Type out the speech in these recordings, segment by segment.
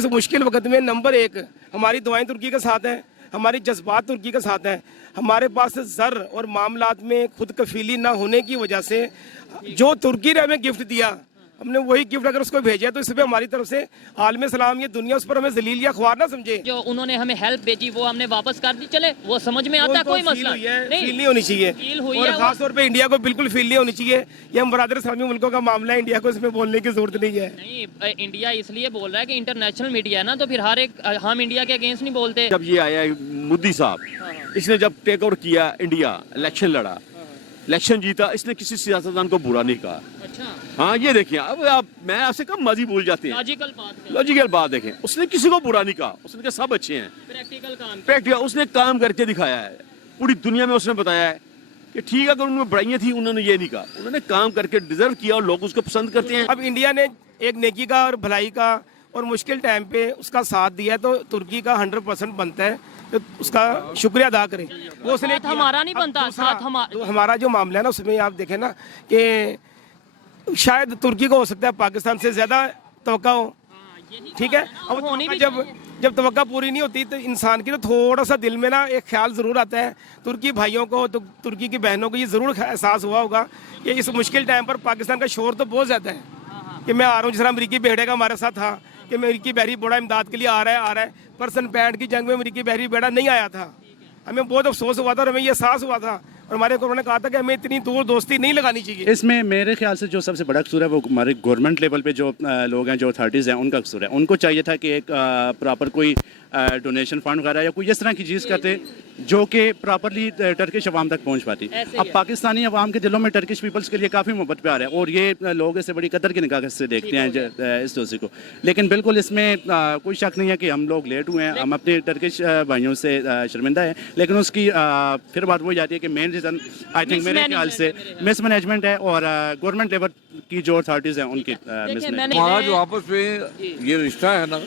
اس مشکل وقت میں نمبر 1 ہماری دعائیں ترکی کے ساتھ ہیں، ہماری جذبات ترکی کے ساتھ ہیں. ہمارے پاس زر اور معاملات میں خود کفیلی نہ ہونے کی وجہ سے جو ترکی نے ہمیں گفٹ دیا، ہم نے وہی گفٹ اگر اس کو بھیجا تو اس پہ ہماری طرف سے عالم اسلام یہ دنیا اس پر ہمیں ذلیل یا خوار نہ سمجھے. جو انہوں نے ہمیں ہیلپ بھیجی وہ ہم نے واپس کر دی، چلے وہ سمجھ میں آتا ہے، کوئی مسئلہ فیل نہیں ہونی چاہیے، اور خاص طور پہ انڈیا کو بالکل فیل نہیں ہونی چاہیے. یہ ہم برادر اسلامی ملکوں کا معاملہ ہے، انڈیا کو اس میں بولنے کی ضرورت نہیں ہے. نہیں، انڈیا اس لیے بول رہا ہے کہ انٹرنیشنل میڈیا ہے نا، تو پھر ہر ایک ہم انڈیا کے اگینسٹ نہیں بولتے. جب یہ آیا مودی صاحب، اس نے جب ٹیک اوور کیا انڈیا، الیکشن لڑا، الیکشن جیتا، اس نے کسی سیاستدان کو برا نہیں کہا. اچھا، ہاں یہ دیکھیں، اب میں آپ سے کم ماضی بھول جاتے ہیں. لاجیکل بات دیکھیں، اس نے کسی کو برا نہیں کہا، اس نے کہا سب اچھے ہیں. پریکٹیکل اس نے کام کر کے دکھایا ہے، پوری دنیا میں اس نے بتایا ہے کہ ٹھیک ہے، اگر ان میں برائیاں تھیں انہوں نے یہ نہیں کہا، انہوں نے کام کر کے ڈیزرو کیا اور لوگ اس کو پسند کرتے ہیں. اب انڈیا نے ایک نیکی کا اور بھلائی کا اور مشکل ٹائم پہ اس کا ساتھ دیا، تو ترکی کا 100% بنتا ہے تو اس کا شکریہ ادا کریں. وہ اس نے ہمارا نہیں بنتا، ساتھ ہمارا جو معاملہ ہے نا، اس میں آپ دیکھیں نا کہ شاید ترکی کو ہو سکتا ہے پاکستان سے زیادہ توقع ہو. ٹھیک ہے، جب توقع پوری نہیں ہوتی تو انسان کی تو تھوڑا سا دل میں نا ایک خیال ضرور آتا ہے. ترکی بھائیوں کو، تو ترکی کی بہنوں کو یہ ضرور احساس ہوا ہوگا کہ اس مشکل ٹائم پر پاکستان کا شور تو بہت زیادہ ہے کہ میں آ رہا ہوں. جس طرح امریکی بیڑے کا ہمارے ساتھ تھا کہ امریکی بحری بیڑا امداد کے لیے آ رہا ہے. پرسن 65 کی جنگ میں امریکی بحری بیڑا نہیں آیا تھا. ہمیں بہت افسوس ہوا تھا اور ہمیں یہ احساس ہوا تھا، اور ہمارے گورنمنٹ نے کہا تھا کہ ہمیں اتنی دور دوستی نہیں لگانی چاہیے. اس میں میرے خیال سے جو سب سے بڑا قصور ہے وہ ہمارے گورنمنٹ لیول پہ جو لوگ ہیں، جو اتھارٹیز ہیں، ان کا قصور ہے. ان کو چاہیے تھا کہ ایک پراپر کوئی ڈونیشن فنڈ وغیرہ یا کوئی اس طرح کی چیز کرتے جو کہ پراپرلی ٹرکش عوام تک پہنچ پاتی. اب پاکستانی عوام کے دلوں میں ٹرکش پیپلز کے لیے کافی محبت پیار ہے، اور یہ لوگ اسے بڑی قدر کی نگاہ سے دیکھتے ہیں اس دوستی کو. لیکن بالکل اس میں کوئی شک نہیں ہے کہ ہم لوگ لیٹ ہوئے ہیں، ہم اپنے ٹرکش بھائیوں سے شرمندہ ہیں. لیکن اس کی پھر بات وہ جاتی ہے کہ مین ریزن آئی تھنک میرے خیال سے مس مینجمنٹ ہے، اور گورنمنٹ لیول کی جو اتھارٹیز ہیں ان کی مس مینجمنٹ. ہمارا جو آپس میں یہ رشتہ ہے نا،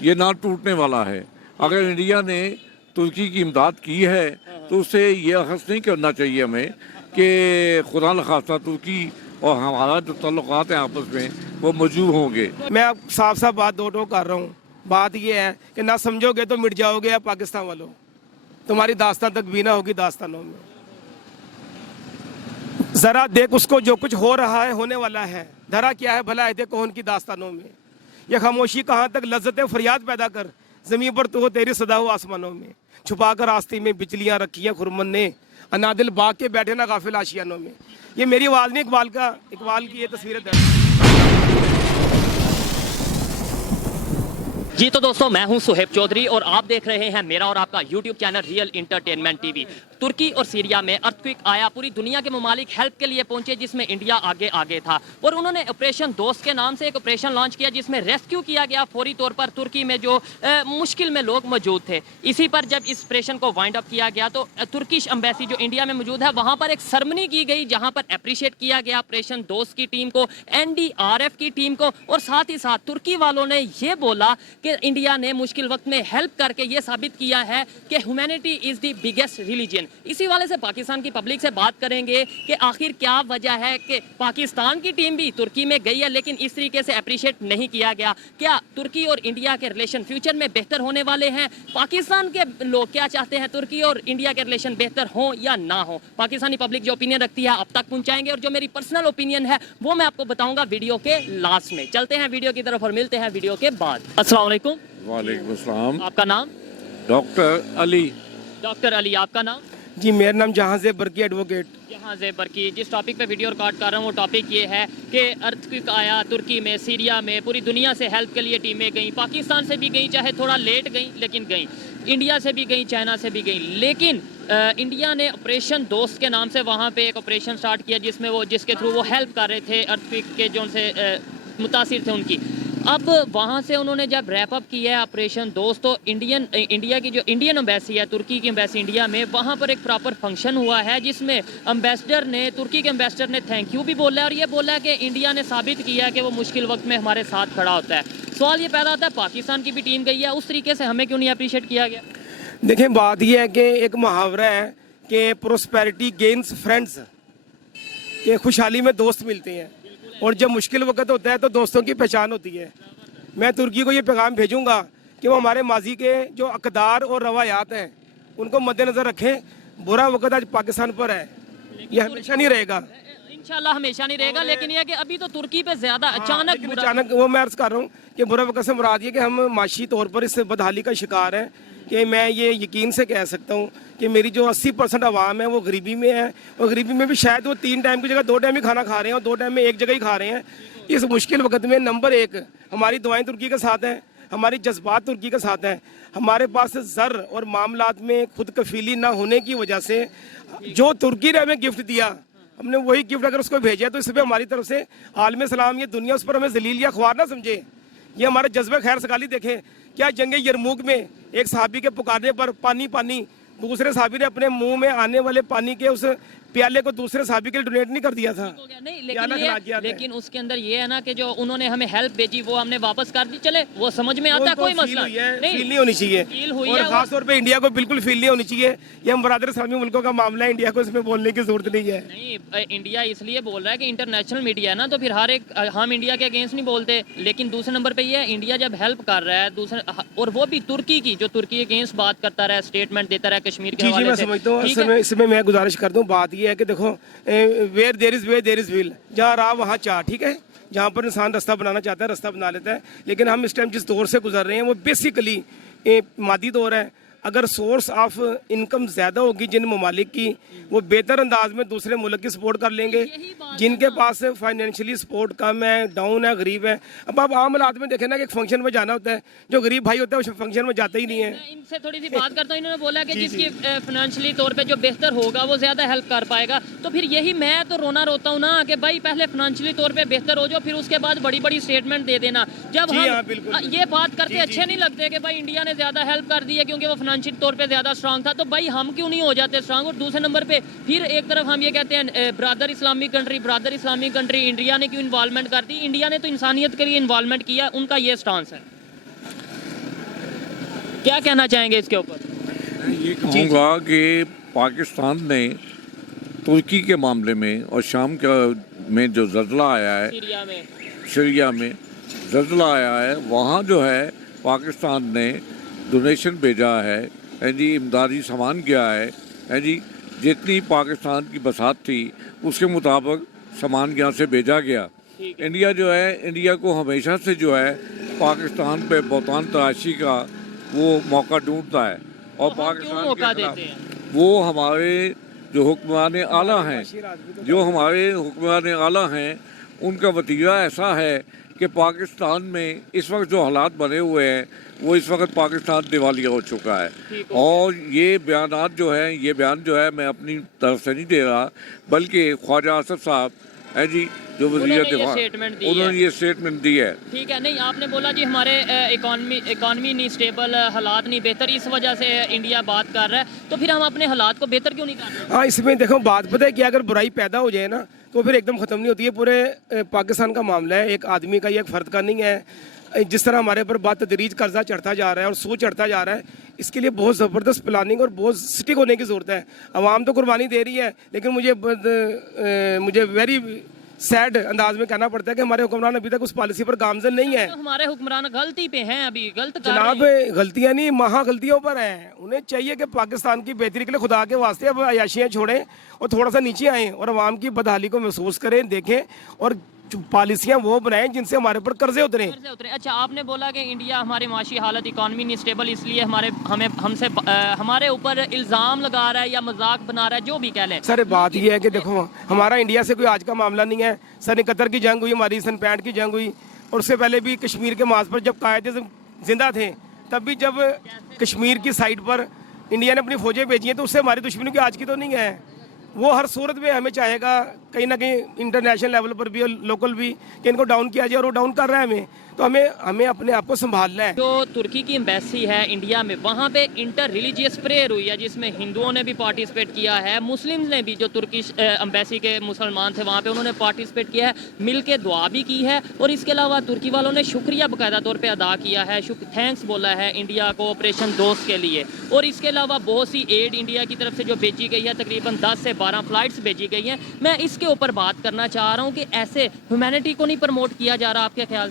یہ نہ ٹوٹنے والا ہے. اگر انڈیا نے ترکی کی امداد کی ہے تو اسے یہ اخذ نہیں کرنا چاہیے ہمیں کہ خدا نخواستہ ترکی اور ہمارا جو تعلقات ہیں آپس میں وہ موجود ہوں گے. میں اب صاف صاف بات دو کر رہا ہوں. بات یہ ہے کہ نہ سمجھو گے تو مٹ جاؤ گے پاکستان والوں، تمہاری داستان تک بھی نہ ہوگی داستانوں میں. ذرا دیکھ اس کو جو کچھ ہو رہا ہے، ہونے والا ہے، دھرا کیا ہے بھلا عہد کون کی داستانوں میں. یہ خاموشی کہاں تک لذت فریاد پیدا کر، زمین پر تو ہو تیری صدا ہو آسمانوں میں. چھپا کر آستی میں بجلیاں رکھی ہیں خرمن نے، انادل باغ کے بیٹھے نہ غافل آشیانوں میں. یہ میری آواز نہیں، اقبال کی یہ تصویریں درج. جی تو دوستوں، میں ہوں سہیب چودھری اور آپ دیکھ رہے ہیں میرا اور آپ کا YouTube channel real entertainment T V. Turkey اور سیریا میں ارتھکویک آیا، پوری دنیا کے ممالک ہیلپ کے لیے پہنچے، جس میں انڈیا آگے تھا، اور انہوں نے آپریشن دوست کے نام سے ایک آپریشن لانچ کیا جس میں ریسکیو کیا گیا فوری طور پر ترکی میں جو مشکل میں لوگ موجود تھے. اسی پر جب اس آپریشن کو وائنڈ اپ کیا گیا تو ترکش امبیسی جو انڈیا میں موجود ہے وہاں پر ایک سرمنی کی گئی جہاں پر اپریشیٹ کیا گیا آپریشن دوست کی ٹیم کو، NDRF کی ٹیم کو، اور ساتھ ہی ساتھ ترکی والوں نے یہ بولا کہ انڈیا نے مشکل وقت میں ہیلپ کر کے یہ ثابت کیا ہے کہ humanity is the biggest religion. اسی والے سے پاکستان کی پبلک سے بات کریں گے کہ آخر کیا وجہ ہے کہ پاکستان کی ٹیم بھی ترکی میں گئی ہے لیکن اس طریقے سے اپریشیٹ نہیں کیا گیا. کیا ترکی اور انڈیا کے ریلیشن فیوچر میں بہتر ہونے والے ہیں؟ پاکستان کے لوگ کیا چاہتے ہیں ترکی اور انڈیا کے ریلیشن بہتر ہوں یا نہ ہوں؟ پاکستانی پبلک جو اوپینین رکھتی ہے اب تک پہنچائیں گے، اور جو میری پرسنل اوپینین ہے وہ میں آپ کو بتاؤں گا ویڈیو کے لاسٹ میں. چلتے ہیں ویڈیو کی طرف اور ملتے ہیں ویڈیو کے بعد. السلام علیکم. وعلیکم السلام. آپ کا نام؟ ڈاکٹر علی. ڈاکٹر علی، آپ کا نام؟ جی میرا نام جہاں زیب برقی ایڈوکیٹ. جہاں زیب برقی. جس ٹاپک پہ ویڈیو ریکارڈ کر رہا ہوں وہ ٹاپک یہ ہے کہ ارتھکویک آیا ترکی میں، سیریا میں، پوری دنیا سے ہیلپ کے لیے ٹیمیں گئیں، پاکستان سے بھی گئیں، چاہے تھوڑا لیٹ گئیں لیکن گئیں، انڈیا سے بھی گئیں، چائنا سے بھی گئیں. لیکن انڈیا نے آپریشن دوست کے نام سے وہاں پہ ایک آپریشن سٹارٹ کیا جس کے تھرو وہ ہیلپ کر رہے تھے ارتھکویک کے جو ان سے متاثر تھے ان کی. اب وہاں سے انہوں نے جب ریپ اپ کیا ہے آپریشن دوست، تو انڈیا کی جو انڈین امبیسی ہے، ترکی کی امبیسی انڈیا میں، وہاں پر ایک پراپر فنکشن ہوا ہے جس میں ترکی کے امبیسڈر نے تھینک یو بھی بولا ہے، اور یہ بولا ہے کہ انڈیا نے ثابت کیا کہ وہ مشکل وقت میں ہمارے ساتھ کھڑا ہوتا ہے. سوال یہ پیدا ہوتا ہے پاکستان کی بھی ٹیم گئی ہے، اس طریقے سے ہمیں کیوں نہیں اپریشیٹ کیا گیا؟ دیکھیں بات یہ ہے کہ ایک محاورہ ہے کہ پروسپیرٹی گینز فرینڈز، کہ خوشحالی میں دوست ملتے ہیں، اور جب مشکل وقت ہوتا ہے تو دوستوں کی پہچان ہوتی ہے. میں ترکی کو یہ پیغام بھیجوں گا کہ وہ ہمارے ماضی کے جو اقدار اور روایات ہیں ان کو مد نظر رکھیں. برا وقت آج پاکستان پر ہے, یہ ہمیشہ نہیں رہے گا. انشاءاللہ ہمیشہ نہیں رہے گا, لیکن یہ کہ ابھی تو ترکی پہ زیادہ اچانک وہ میں عرض کر رہا ہوں کہ برا وقت سے مراد یہ کہ ہم معاشی طور پر اس بدحالی کا شکار ہیں کہ میں یہ یقین سے کہہ سکتا ہوں کہ میری جو 80% عوام ہے وہ غریبی میں ہے, اور غریبی میں بھی شاید وہ 3 ٹائم کی جگہ 2 ٹائم ہی کھانا کھا رہے ہیں اور 2 ٹائم میں ایک جگہ ہی کھا رہے ہیں. اس مشکل وقت میں نمبر 1 ہماری دعائیں ترکی کے ساتھ ہیں, ہماری جذبات ترکی کے ساتھ ہیں. ہمارے پاس زر اور معاملات میں خود کفیلی نہ ہونے کی وجہ سے جو ترکی نے ہمیں گفٹ دیا, ہم نے وہی گفٹ اگر اس کو بھیجا تو اس پہ ہماری طرف سے عالم اسلام یہ دنیا اس پر ہمیں ذلیل یا خوار نہ سمجھے. یہ ہمارا جذبہ خیر سگالی دیکھیں. کیا جنگ یرموک میں ایک صحابی کے پکارنے پر پانی پانی, دوسرے صحابی نے اپنے منہ میں آنے والے پانی کے اس پیالے کو دوسرے صحابی کے لیے ڈونیٹ نہیں کر دیا تھا؟ نہیں, لیکن اس کے اندر یہ ہے نا کہ جو انہوں نے ہمیں ہیلپ بھیجی وہ ہم نے واپس کر دی. چلے وہ سمجھ میں آتا ہے, کوئی مسئلہ فیل نہیں ہونی چاہیے, اور خاص طور پہ انڈیا کو بالکل فیل نہیں ہونی چاہیے. یہ ہم برادر اسلامی ملکوں کا معاملہ ہے, انڈیا کو اس میں بولنے کی ضرورت نہیں ہے. نہیں, انڈیا اس لیے بول رہا ہے کہ انٹرنیشنل میڈیا ہے نا, تو پھر ہر ایک ہم انڈیا کے اگینسٹ نہیں بولتے. لیکن دوسرے نمبر پہ یہ ہے انڈیا جب ہیلپ کر رہا ہے دوسرے, اور وہ بھی ترکی کی جو ترکی اگینسٹ بات کرتا رہا, اسٹیٹمنٹ دیتا رہا کشمیر کے حوالے سے. میں سمجھتا ہوں اس میں گزارش کرتا ہوں. بات یہ ہے کہ دیکھو ویئر دیر از وے دیر از ول, جہاں راہ وہاں چاہ, ٹھیک ہے. جہاں پر انسان رستہ بنانا چاہتا ہے رستہ بنا لیتا ہے. لیکن ہم اس ٹائم جس دور سے گزر رہے ہیں وہ بیسیکلی مادی دور ہے. اگر سورس آف انکم زیادہ ہوگی جن ممالک کی, وہ بہتر انداز میں دوسرے ملک کی سپورٹ کر لیں گے. جن کے پاس فائنینشلی سپورٹ کم ہے, ڈاؤن ہے, غریب ہے. اب آپ عام حالات میں دیکھیں نا کہ ایک فنکشن میں جانا ہوتا ہے, جو غریب بھائی ہوتا ہے اس فنکشن میں جاتا ہی نہیں ہے. ان سے تھوڑی سی بات کرتا ہوں. انہوں نے بولا کہ جس کی فائنینشلی طور پہ جو بہتر ہوگا وہ زیادہ ہیلپ کر پائے گا. تو پھر یہی میں تو رونا روتا ہوں نا کہ بھائی پہلے فائنینشلی طور پہ بہتر ہو جاؤ, پھر اس کے بعد بڑی بڑی اسٹیٹمنٹ دے دینا. جب ہم یہ بات کرتے اچھے نہیں لگتے کہ بھائی انڈیا نے زیادہ ہیلپ کر دی ہے کیونکہ وہ فائنینشلی طور پہ زیادہ اسٹرانگ تھا, تو بھائی ہم کیوں نہیں ہو جاتے اسٹرانگ؟ اور دوسرے نمبر پہ پھر ایک طرف ہم یہ کہتے ہیں برادر اسلامی کنٹری انڈیا نے کیوں انوالومنٹ کر دی؟ انڈیا نے تو انسانیت کے لیے انوالومنٹ کیا, ان کا یہ سٹانس ہے. کیا کہنا چاہیں گے اس کے اوپر؟ میں یہ کہوں گا کہ پاکستان نے ترکی کے معاملے میں اور شام میں جو زلزلہ آیا ہے, سیریا میں زلزلہ آیا ہے, وہاں جو ہے پاکستان نے ڈونیشن بھیجا ہے, جی امدادی سامان گیا ہے, جی جتنی پاکستان کی بساط تھی اس کے مطابق سامان یہاں سے بھیجا گیا. انڈیا جو ہے, انڈیا کو ہمیشہ سے جو ہے پاکستان پہ بہتان تراشی کا وہ موقع ڈھونڈتا ہے, اور پاکستان کے خلاف وہ ہمارے جو حکمران اعلیٰ ہیں ان کا وتیرہ ایسا ہے کہ پاکستان میں اس وقت جو حالات بنے ہوئے ہیں وہ اس وقت پاکستان دیوالیہ ہو چکا ہے. اور یہ بیانات جو ہیں, یہ بیان جو ہے میں اپنی طرف سے نہیں دے رہا, بلکہ خواجہ اسد صاحب ہے جی جو وزیر دفاع, انہوں نے یہ اسٹیٹمنٹ دی ہے. ٹھیک ہے. نہیں, آپ نے بولا جی ہمارے اکانومی نہیں اسٹیبل, حالات نہیں بہتر, اس وجہ سے انڈیا بات کر رہا ہے, تو پھر ہم اپنے حالات کو بہتر کیوں نہیں کر رہے؟ ہاں, اس میں دیکھو بات پتہ ہے کہ اگر برائی پیدا ہو جائے نا تو پھر ایک دم ختم نہیں ہوتی ہے. پورے پاکستان کا معاملہ ہے, ایک آدمی کا یا ایک فرد کا نہیں ہے. جس طرح ہمارے پر بات تدریج قرضہ چڑھتا جا رہا ہے اور سوچ چڑھتا جا رہا ہے, اس کے لیے بہت زبردست پلاننگ اور بہت سٹک ہونے کی ضرورت ہے. عوام تو قربانی دے رہی ہے, لیکن مجھے ویری سیڈ انداز میں کہنا پڑتا ہے کہ ہمارے حکمران ابھی تک اس پالیسی پر گامزن نہیں ہے. ہمارے حکمران غلطی پہ ہیں, ابھی غلط جناب, غلطیاں نہیں مہا غلطیوں پر ہیں. انہیں چاہیے کہ پاکستان کی بہتری کے لیے خدا کے واسطے اب عیاشیاں چھوڑیں اور تھوڑا سا نیچے آئیں اور عوام کی بدحالی کو محسوس کریں, دیکھیں, اور پالیسیاں وہ بنائیں جن سے ہمارے پر قرضے اتریں. اچھا, آپ نے بولا کہ انڈیا ہماری معاشی حالت اکانومی نہیں اسٹیبل, اس لیے ہمارے اوپر الزام لگا رہا ہے یا مذاق بنا رہا ہے, جو بھی کہہ لیں. سر بات یہ ہے کہ دیکھو ہمارا انڈیا سے کوئی آج کا معاملہ نہیں ہے. سن 71 کی جنگ ہوئی, ہماری سن 65 کی جنگ ہوئی, اور اس سے پہلے بھی کشمیر کے محاذ پر جب قائد زندہ تھے تب بھی جب کشمیر کی سائٹ پر انڈیا نے اپنی فوجیں بھیجی ہیں تو اس سے ہماری دشمنی کی آج کی تو نہیں ہے. وہ ہر صورت میں ہمیں چاہے گا کہیں نہ کہیں انٹرنیشنل لیول پر بھی اور لوکل بھی کہ ان کو ڈاؤن کیا جائے, اور وہ ڈاؤن کر رہا ہے ہمیں, تو ہمیں اپنے آپ کو سنبھالنا ہے. جو ترکی کی ایمبیسی ہے انڈیا میں, وہاں پہ انٹر ریلیجیس پریئر ہوئی ہے جس میں ہندوؤں نے بھی پارٹیسپیٹ کیا ہے, مسلم نے بھی, جو ترکش ایمبیسی کے مسلمان تھے وہاں پہ انہوں نے پارٹیسپیٹ کیا ہے, مل کے دعا بھی کی ہے, اور اس کے علاوہ ترکی والوں نے شکریہ باقاعدہ طور پہ ادا کیا ہے, تھینکس بولا ہے انڈیا کو آپریشن دوست کے لیے. اور اس کے علاوہ بہت سی ایڈ انڈیا کی طرف سے جو بھیجی گئی ہے, تقریباً 10 سے 12 فلائٹس بھیجی گئی ہیں. میں اس کے اوپر بات کرنا چاہ رہا ہوں کہ ایسے ہیومینٹی کو نہیں پروموٹ کیا جا رہا, آپ کے خیال؟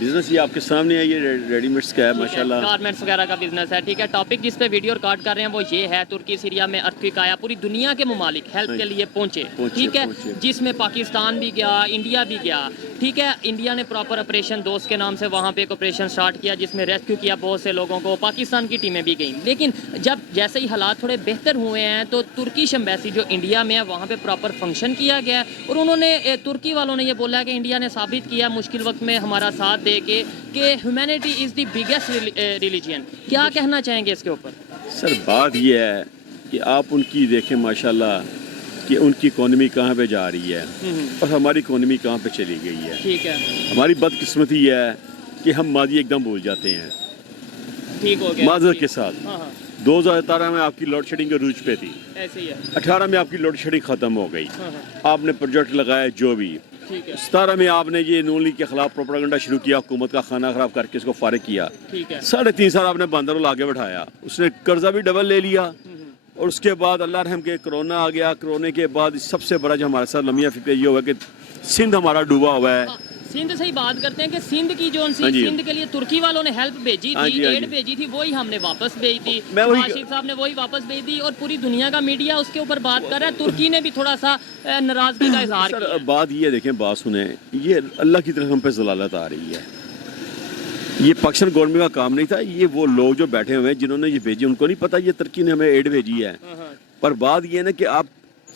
بزنس یہ آپ کے سامنے ہے, یہ ریڈی میڈس کا ہے ماشاءاللہ. گارمنٹس وغیرہ کا بزنس ہے. ٹھیک ہے, ٹاپک جس پہ ویڈیو ریکارڈ کر رہے ہیں وہ یہ ہے, ترکی سیریا میں ارتھکویک آیا, پوری دنیا کے ممالک ہیلپ کے لیے پہنچے. ٹھیک ہے, جس میں پاکستان بھی گیا, انڈیا بھی گیا. ٹھیک ہے, انڈیا نے پراپر آپریشن دوست کے نام سے وہاں پہ ایک آپریشن سٹارٹ کیا جس میں ریسکیو کیا بہت سے لوگوں کو. پاکستان کی ٹیمیں بھی گئیں, لیکن جب جیسے ہی حالات تھوڑے بہتر ہوئے ہیں تو ترکیش ایمبیسی جو انڈیا میں ہے وہاں پہ پراپر فنکشن کیا گیا ہے, اور انہوں نے ترکی والوں نے یہ بولا ہے کہ انڈیا نے ثابت کیا مشکل وقت میں ہمارا ساتھ دے کے کہ humanity is the biggest religion. کیا کہنا چاہیں گے اس کے اوپر؟ سر بات یہ ہے کہ آپ ان کی دیکھیں ماشاءاللہ کہ ان کی اکانومی کہاں پہ جا رہی ہے اور ہماری اکانومی کہاں پہ چلی گئی ہے. ٹھیک ہے, ہماری بدقسمتی یہ ہے کہ ہم ماضی ایک دم بھول جاتے ہیں. ٹھیک ہو گیا معذرت کے ساتھ 2017 میں آپ کی لوڈ شیڈنگ عروج پہ تھی, ایسے ہی ہے. 18 میں آپ کی لوڈ شیڈنگ ختم ہو گئی, آپ نے پروجیکٹ لگائے جو بھی. ٹھیک ہے, 17 میں آپ نے یہ نون لیگ کے خلاف پروپیگنڈا شروع کیا, حکومت کا کھانا خراب کر کے اس کو فارغ کیا. ٹھیک ہے, 3.5 سال آپ نے باندر آگے بٹھایا, اس نے قرضہ بھی ڈبل لے لیا, اور اس کے بعد اللہ رحم کے کرونا آ گیا. کرونے کے بعد سب سے بڑا جو ہمارے ساتھ لمحہ فکر یہ ہوا کہ سندھ ہمارا ڈوبا ہوا ہے. سندھ سے ہی بات کرتے ہیں کہ سندھ کی جو سندھ کے لیے ترکی والوں نے ہیلپ بھیجی تھی, ایڈ بھیجی تھی, وہی ہم نے واپس بھیج دی. راشد صاحب نے وہی واپس بھیج دی, اور پوری دنیا کا میڈیا اس کے اوپر بات کر رہا ہے. ترکی نے بھی تھوڑا سا ناراضگی کا اظہار کیا. سر بات یہ دیکھیں, بات سنیں, یہ اللہ کی طرف ہم پہ ضلالت آ رہی ہے. یہ پاکستان گورنمنٹ کا کام نہیں تھا, یہ وہ لوگ جو بیٹھے ہوئے ہیں جنہوں نے یہ بھیجی, ان کو نہیں پتا یہ ترکی نے ہمیں ایڈ بھیجی ہے. پر بات یہ ہے نا کہ آپ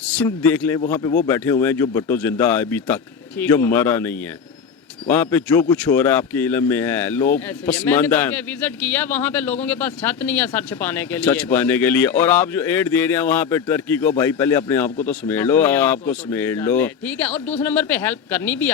سندھ دیکھ لیں, وہاں پہ وہ بیٹھے ہوئے ہیں جو بٹو زندہ ہے ابھی تک, جو مرا نہیں ہے. وہاں پہ جو کچھ ہو رہا ہے آپ کے علم میں ہے, لوگ پسماندہ ہیں. میں نے وزٹ کیا, وہاں پہ لوگوں کے پاس چھت نہیں ہے سر چھپانے کے لیے. سر چھپانے کے لیے, اور آپ جو ایڈ دے رہے ہیں وہاں پہ ٹرکی کو, بھائی پہلے اپنے آپ کو تو سمیٹ لو, آپ کو سمیٹ لو. ٹھیک ہے, اور دوسرے نمبر پہ ہیلپ کرنی بھی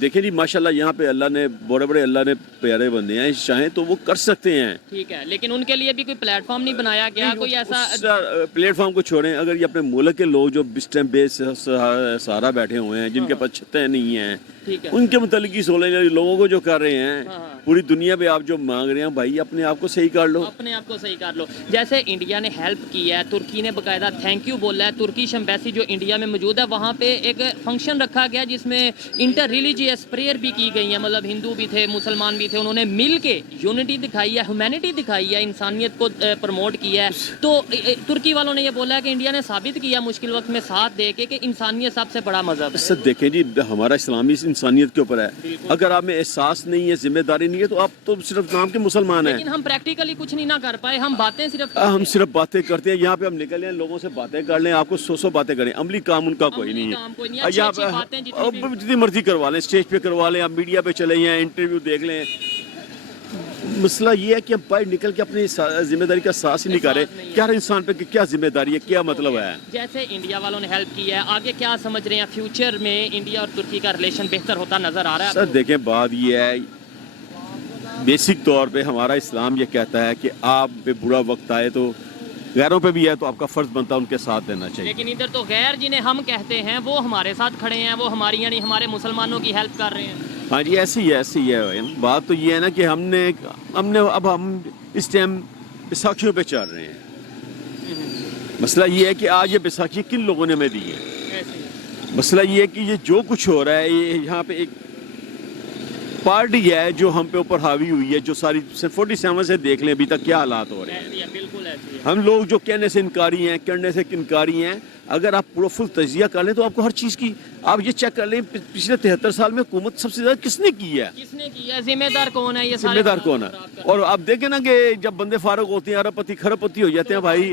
دیکھیں جی ماشاءاللہ یہاں پہ اللہ نے بڑے اللہ نے پیارے بندے ہیں, چاہیں تو وہ کر سکتے ہیں. ٹھیک ہے, لیکن ان کے لیے بھی کوئی پلیٹ فارم نہیں بنایا گیا, کوئی ایسا پلیٹ فارم کو چھوڑیں. اگر یہ اپنے ملک کے لوگ جو بسٹم بیس سہارا بیٹھے ہوئے ہیں, جن کے پاس چھتیں نہیں ہیں, ان کے متعلق ہی سولہ لوگوں کو جو کر رہے ہیں پوری دنیا پہ آپ جو مانگ رہے ہیں, بھائی اپنے آپ کو صحیح کر لو, اپنے آپ کو صحیح کر لو. جیسے انڈیا نے ہیلپ کی ہے, ترکی نے باقاعدہ تھینک یو بولا ہے. ترکیش ایمبیسی جو انڈیا میں موجود ہے وہاں پہ ایک فنکشن رکھا گیا جس میں انٹر ریلیجیس پریئر بھی کی گئی ہیں, مطلب ہندو بھی تھے, مسلمان بھی تھے, انہوں نے مل کے یونٹی دکھائی ہے, ہیومینٹی دکھائی ہے, انسانیت کو پروموٹ کیا ہے. تو ترکی والوں نے یہ بولا ہے کہ انڈیا نے ثابت کیا مشکل وقت میں ساتھ دے کے کہ انسانیت سب سے بڑا مذہب ہے. دیکھیں جی ہمارا اسلامی انسانیت کے اوپر ہے. اگر آپ میں احساس نہیں ہے, ذمہ داری نہیں ہے, تو آپ تو صرف نام کے مسلمان ہیں. لیکن ہم پریکٹیکلی کچھ نہیں نہ کر پائے, ہم باتیں صرف باتیں کرتے ہیں. یہاں پہ ہم نکل ہیں, لوگوں سے باتیں کر لیں, آپ کو 100 باتیں کریں, عملی کام ان کا کوئی نہیں ہے. یہاں پہ جتنی مرضی کروا لیں, اسٹیج پہ کروا لیں, آپ میڈیا پہ چلے جائیں, انٹرویو دیکھ لیں. مسئلہ یہ ہے کہ ہم باہر نکل کے اپنی ذمہ داری کا احساس ہی نہیں کر رہے کہ ہر انسان پہ کیا ذمہ داری ہے, کیا مطلب ہے. جیسے انڈیا والوں نے ہیلپ کی ہے, آگے کیا سمجھ رہے ہیں فیوچر میں انڈیا اور ترکی کا ریلیشن بہتر ہوتا نظر آ رہا ہے؟ سر دیکھیں بات یہ ہے, بیسک طور پہ ہمارا اسلام یہ کہتا ہے کہ آپ پہ برا وقت آئے تو غیروں پہ بھی ہے تو آپ کا فرض بنتا ہے ان کے ساتھ دینا چاہیے. لیکن ادھر تو غیر جنہیں ہم کہتے ہیں وہ ہمارے ساتھ کھڑے ہیں, وہ ہماری یعنی ہمارے مسلمانوں کی ہیلپ کر رہے ہیں. ہاں جی ایسی ہے. بات تو یہ ہے نا کہ ہم نے اب ہم اس ٹائم بیساکھیوں پہ چل رہے ہیں. مسئلہ یہ ہے کہ آج یہ بیساکھی کن لوگوں نے ہمیں دی ہے. مسئلہ یہ ہے کہ یہ جو کچھ ہو رہا ہے, یہ یہاں پہ ایک پارٹی ہے جو ہم پہ اوپر حاوی ہوئی ہے, جو ساری 47 سے دیکھ لیں ابھی تک کیا حالات ہو رہے ہیں. بالکل ایسی ہے. ہم لوگ جو کہنے سے انکاری ہیں, کرنے سے انکاری ہیں. اگر آپ پورا فل تجزیہ کر لیں تو آپ کو ہر چیز کی آپ یہ چیک کر لیں پچھلے 73 سال میں حکومت سب سے زیادہ کس نے کی ہے, ذمہ دار کون ہے, یہ ذمہ دار کون ہے. اور آپ دیکھیں نا کہ جب بندے فارغ ہوتے ہیں ارب پتی کھرب پتی ہو جاتے ہیں, بھائی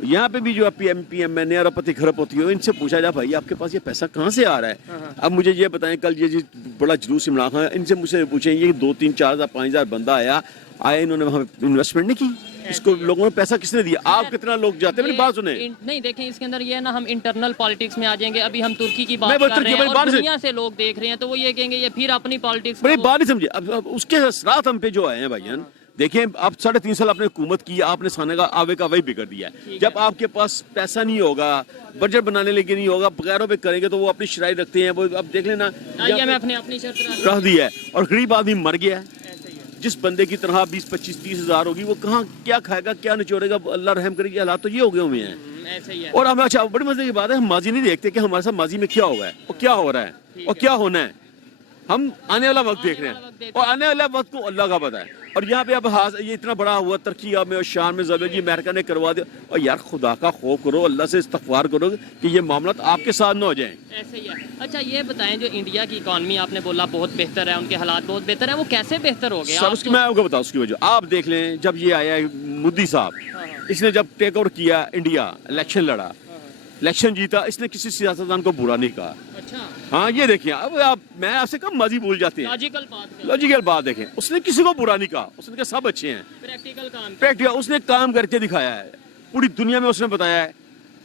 یہاں پہ بھی جو پی ایم این ارب پتی کھرب پتی ہو, ان سے پوچھا جائے بھائی آپ کے پاس یہ پیسہ کہاں سے آ رہا ہے. اب مجھے یہ بتائیں, کل یہ بڑا جلوس عمران خان, ان سے مجھ سے پوچھیں یہ 2 3 4 ہزار 5 ہزار بندہ آیا انہوں نے وہاں انویسٹمنٹ نہیں کی, اس کو لوگوں نے پیسہ کس نے دیا. آپ کتنا لوگ جاتے ہیں, میری بات سنیں. نہیں دیکھیں اس کے اندر یہ ہے نا, ہم انٹرنل پالیٹکس میں آ جائیں گے. ابھی ہم ترکی کی بات کر رہے ہیں اور دنیا سے لوگ دیکھ رہے ہیں تو وہ یہ کہیں گے یہ پھر اپنی پالیٹکس. بڑی بات نہیں سمجھے. اب اس کے اثرات ہم پہ جو آئے ہیں بھائی, دیکھیں آپ 3.5 سال آپ نے حکومت کی, آپ نے سانے کا آوے کا وہی بگڑ دیا ہے. جب آپ کے پاس پیسہ نہیں ہوگا, بجٹ بنانے لگے نہیں ہوگا, غیروں پہ کریں گے تو وہ اپنی شرائط رکھتے ہیں. وہ اب دیکھ لینا اپنی شرط رکھ دیا ہے, اور غریب آدمی مر گیا ہے. جس بندے کی تنخواہ 20 25 30 ہزار ہوگی وہ کہاں کیا کھائے گا, کیا نچوڑے گا. اللہ رحم کرے گی, حالات تو یہ ہو گئے ہوئے ہیں. اور ہم اچھا بڑی مزے کی بات ہے, ہم ماضی نہیں دیکھتے کہ ہمارے ساتھ ماضی میں کیا ہوا ہے اور کیا ہو رہا ہے اور کیا ہونا ہے. ہم آنے والا وقت دیکھ رہے ہیں اور آنے والا وقت کو اللہ کا پتہ ہے. اور یہاں پہ اب یہ اتنا بڑا ہوا ترکی میں اور شان میں ضرور جی امریکہ نے کروا دیا. اور یار خدا کا خوف کرو, اللہ سے استغفار کرو کہ یہ معاملات آپ کے ساتھ نہ ہو جائیں. ایسے ہی ہے. اچھا یہ بتائیں جو انڈیا کی اکانومی آپ نے بولا بہت بہتر ہے, ان کے حالات بہت بہتر ہیں, وہ کیسے بہتر ہو گیا؟ سر اس کی میں آپ کو بتاؤں اس کی وجہ. آپ دیکھ لیں جب یہ آیا ہے مودی صاحب, اس نے جب ٹیک اوور کیا انڈیا, الیکشن لڑا, الیکشن جیتا, اس نے کسی سیاستدان کو برا نہیں کہا. اچھا ہاں یہ دیکھیں, اب میں آپ سے کم ماضی بھول جاتے ہیں. لاجیکل بات دیکھیں, اس نے کسی کو برا نہیں کہا, اس نے کہا سب اچھے ہیں. پریکٹیکل اس نے کام کر کے دکھایا ہے. پوری دنیا میں اس نے بتایا ہے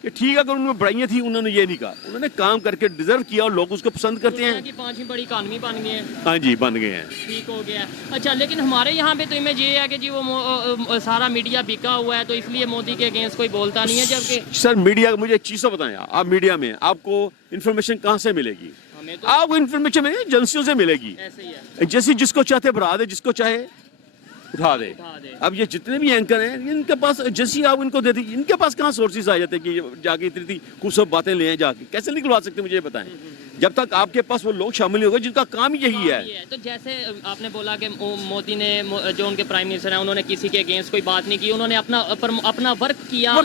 کہ ٹھیک ہے اگر ان میں بڑائیاں تھیں انہوں نے یہ نہیں کہا, انہوں نے کام کر کے ڈیزرو کیا اور لوگ اس کو پسند کرتے ہیں. پانچویں بڑی اکانومی بن گئی ہے. ہاں جی بن گئے ہیں, ٹھیک ہو گیا. اچھا لیکن ہمارے یہاں پہ تو امیج یہ ہے کہ جی وہ سارا میڈیا بکا ہوا ہے تو اس لیے مودی کے اگینسٹ کوئی بولتا نہیں ہے. جبکہ سر میڈیا, مجھے ایک چیز تو بتائیں, آپ میڈیا میں آپ کو انفارمیشن کہاں سے ملے گی؟ آپ کو انفارمیشن ایجنسیوں سے ملے گی. ایجنسی جس کو چاہتے بڑھا دے, جس کو چاہے اٹھا دے. اب یہ جتنے بھی اینکر ہیں ان کے پاس ایجنسی آپ ان کو دے دی, ان کے پاس کہاں سورسز آ جاتے ہیں کہ جا کے اتنی خوبصورت باتیں لے ہیں, جا کے کیسے نکلوا سکتے ہیں مجھے بتائیں, جب تک آپ کے پاس وہ لوگ شامل نہیں ہوگا جن کا کام یہی ہے. تو جیسے آپ نے بولا کہ مودی نے جو ان کے پرائم منسٹر ہیں انہوں نے کسی کے اگینسٹ کوئی بات نہیں کی, انہوں نے اپنا ورک کیا.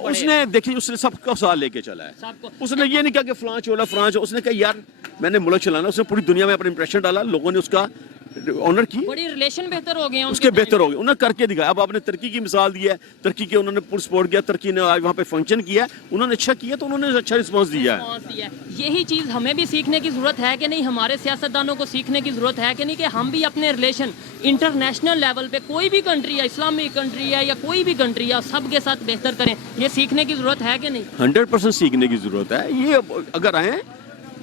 اس نے دیکھیے اس نے سب کو ساتھ لے کے چلا ہے. اس نے یہ نہیں کہا کہ فلاں چولا فلاں چولا, اس نے کہا یار میں نے ملک چلانا. اس نے پوری دنیا میں اپنا امپریشن ڈالا, لوگوں نے اس کا آنر کی, بڑی ریلیشن بہتر ہو گئے ہیں اس کے بہتر ہو گئے, انہوں نے کر کے دکھایا. اب آپ نے ترکی کی مثال دی ہے, ترکی کے انہوں نے پور سپورٹ کیا, ترکی نے آج وہاں پہ فنکشن کیا, انہوں نے اچھا کیا تو انہوں نے اچھا رسپانس دیا ہے. یہی چیز ہمیں بھی سیکھنے کی ضرورت ہے کہ نہیں, ہمارے سیاستدانوں کو سیکھنے کی ضرورت ہے کہ نہیں, کہ ہم بھی اپنے ریلیشن انٹرنیشنل لیول پہ کوئی بھی کنٹری ہے, اسلامی کنٹری ہے یا کوئی بھی کنٹری ہے, سب کے ساتھ بہتر کریں. یہ سیکھنے کی ضرورت ہے کہ نہیں؟ 100% سیکھنے کی ضرورت ہے. یہ اگر آئیں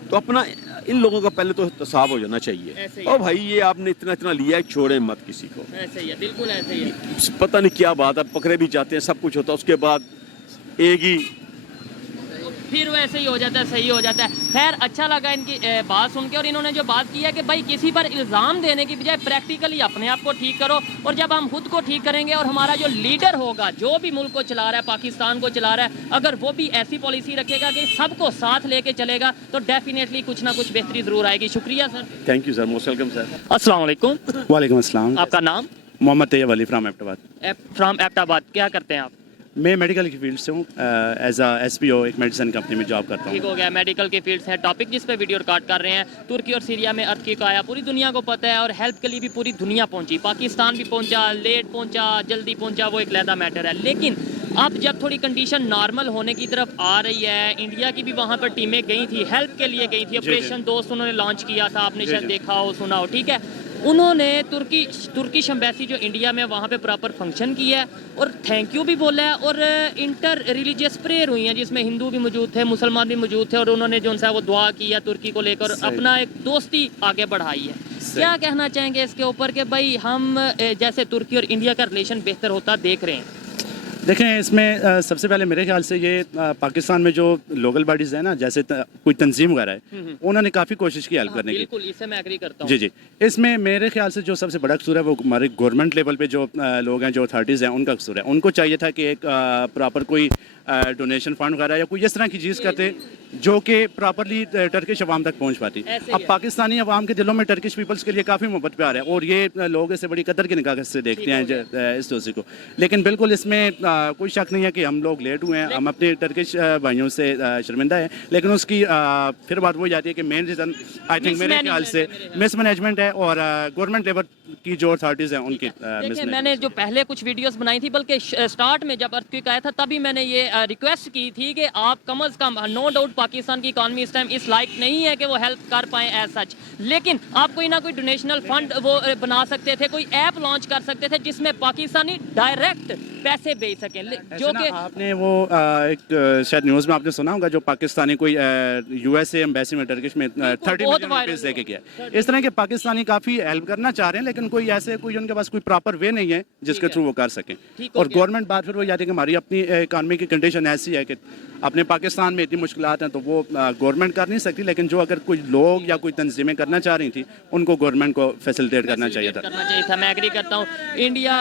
تو اپنا ان لوگوں کا پہلے تو احتساب ہو جانا چاہیے. اور بھائی یہ آپ نے اتنا لیا ہے, چھوڑیں مت کسی کو. ایسے ہی ہے, بالکل ایسے ہی ہے. پتہ نہیں کیا بات ہے, پکڑے بھی جاتے ہیں, سب کچھ ہوتا ہے, اس کے بعد ایک ہی پھر ویسے ہی ہو جاتا ہے, صحیح ہو جاتا ہے. خیر اچھا لگا ان کی بات سن کے, اور انہوں نے جو بات کی ہے کہ بھائی کسی پر الزام دینے کی بجائے پریکٹیکلی اپنے آپ کو ٹھیک کرو, اور جب ہم خود کو ٹھیک کریں گے اور ہمارا جو لیڈر ہوگا جو بھی ملک کو چلا رہا ہے, پاکستان کو چلا رہا ہے, اگر وہ بھی ایسی پالیسی رکھے گا کہ سب کو ساتھ لے کے چلے گا تو ڈیفینیٹلی کچھ نہ کچھ بہتری ضرور آئے گی. شکریہ sir. Thank you sir, most welcome sir. السلام علیکم. وعلیکم السلام. آپ کا نام؟ Muhammad Tayyab Ali from Abbottabad. From Abbottabad. کیا کرتے ہیں آپ؟ میں میڈیکل کی فیلڈ سے ہوں, ایز اے ایس پی او ایک میڈیسن کمپنی میں جاب کرتا ہوں. ٹھیک ہو گیا. میڈیکل کے فیلڈ سے ٹاپک جس پہ ویڈیو ریکارڈ کر رہے ہیں, ترکی اور سیریا میں ارتھ آیا, پوری دنیا کو پتہ ہے, اور ہیلپ کے لیے بھی پوری دنیا پہنچی. پاکستان بھی پہنچا, لیٹ پہنچا, جلدی پہنچا, وہ ایک علیحدہ میٹر ہے. لیکن اب جب تھوڑی کنڈیشن نارمل ہونے کی طرف آ رہی ہے, انڈیا کی بھی وہاں پر ٹیمیں گئی تھی, ہیلپ کے لیے گئی تھی. آپریشن دوست انہوں نے لانچ کیا تھا, آپ نے شاید دیکھا ہو, سنا ہو. ٹھیک ہے, انہوں نے ترکش ایمبیسی جو انڈیا میں وہاں پہ پراپر فنکشن کیا ہے اور تھینک یو بھی بولا ہے, اور انٹر ریلیجیس پریئر ہوئی ہیں جس میں ہندو بھی موجود تھے, مسلمان بھی موجود تھے, اور انہوں نے جو ہے وہ دعا کی ہے ترکی کو لے کر, اپنا ایک دوستی آگے بڑھائی ہے. کیا کہنا چاہیں گے اس کے اوپر کہ بھائی ہم جیسے ترکی اور انڈیا کا ریلیشن بہتر ہوتا دیکھ رہے ہیں؟ دیکھیں اس میں سب سے پہلے میرے خیال سے یہ پاکستان میں جو لوکل باڈیز ہیں نا, جیسے کوئی تنظیم وغیرہ ہے, انہوں نے کافی کوشش کی ہیلپ کرنے کی. بالکل, اس سے میں ایگری کرتا ہوں. جی. اس میں میرے خیال سے جو سب سے بڑا قصور ہے وہ ہمارے گورنمنٹ لیول پہ جو لوگ ہیں, جو اتھارٹیز ہیں, ان کا قصور ہے. ان کو چاہیے تھا کہ ایک پراپر کوئی ڈونیشن فنڈ وغیرہ یا کوئی اس طرح کی چیز کرتے جو کہ پراپرلی ٹرکش عوام تک پہنچ پاتی. اب پاکستانی عوام کے دلوں میں ٹرکش پیپلز کے لیے کافی محبت پیار ہے, اور یہ لوگ اسے بڑی قدر کی نگاہ سے دیکھتے ہیں اس دوستی کو. لیکن بالکل اس میں کوئی شک نہیں ہے کہ ہم لوگ لیٹ ہوئے ہیں, ہم اپنے ٹرکش بھائیوں سے شرمندہ ہیں. لیکن اس کی پھر بات وہی جاتی ہے کہ مین ریزن آئی تھنک میرے خیال سے مس مینجمنٹ ہے, اور گورنمنٹ لیول کی جو اتھارٹیز ہیں ان کی. میں نے جو پہلے کچھ ویڈیوز بنائی تھی, بلکہ اسٹارٹ میں جب ارتھ آیا تھا تبھی میں نے یہ ریکویسٹ کی تھی کہ آپ کم از کم, نو ڈاؤٹ پاکستان کی اکانومی اس ٹائم اس لائق نہیں ہے کہ وہ ہیلپ کر پائیں ایز سچ, لیکن آپ کوئی نہ کوئی ڈونیشنل فنڈ وہ بنا سکتے تھے, کوئی ایپ لانچ کر سکتے تھے جس میں پاکستانی ڈائریکٹ پیسے بھیج سکیں. جو کہ آپ نے وہ ایک شاید نیوز میں آپ نے سنا ہوگا, جو پاکستانی کوئی یو ایس اے ایمبیسی میں ٹرکش میں 30 ملین روپیز دے کے گیا. اس طرح کے پاکستانی کافی ہیلپ کرنا چاہ رہے ہیں, لیکن کوئی ایسے کوئی ان کے پاس کوئی پراپر وے نہیں ہے جس کے تھرو وہ کر سکیں. اور گورنمنٹ بات پھر وہ یاد ہے کہ ہماری اپنی اکانومی کی کنڈیشن ایسی ہے کہ اپنے پاکستان میں اتنی مشکلات ہیں تو وہ گورنمنٹ کر نہیں سکتی, لیکن جو اگر کوئی لوگ یا کوئی تنظیمیں کرنا چاہ رہی تھیں ان کو گورنمنٹ کو فیسلٹیٹ کرنا چاہیے تھا. میں ایگری کرتا ہوں. انڈیا